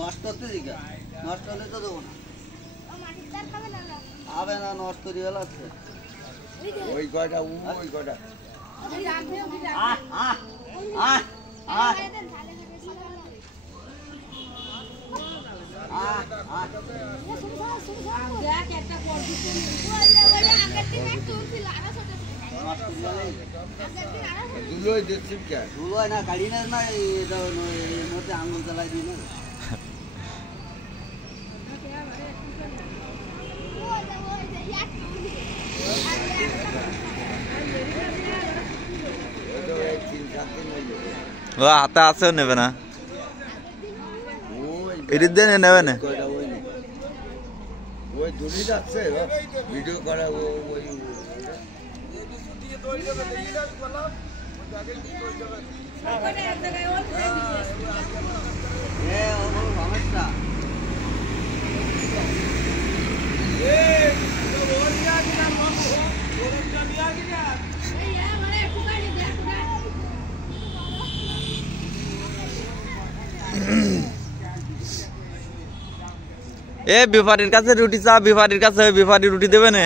নষ্ট হতে দিকে নষ্ট হলে তো দেবো না হবে না নষ্ট দিয়ে লাগছে ওই কয়টা ওই কয়টা ধুলোয় দেখছি কে ধুলোয় না গাড়ি না না এর মধ্যে আঙুল চালাই দিই না হাতে আছে নেবে না এদিক দিয়ে নেবে না ওই দূরে যাচ্ছে ভিডিও করা ওই সমস্যা এ বিফারির কাছে রুটি চা বিফারির কাছে বিফারি রুটি দেবে না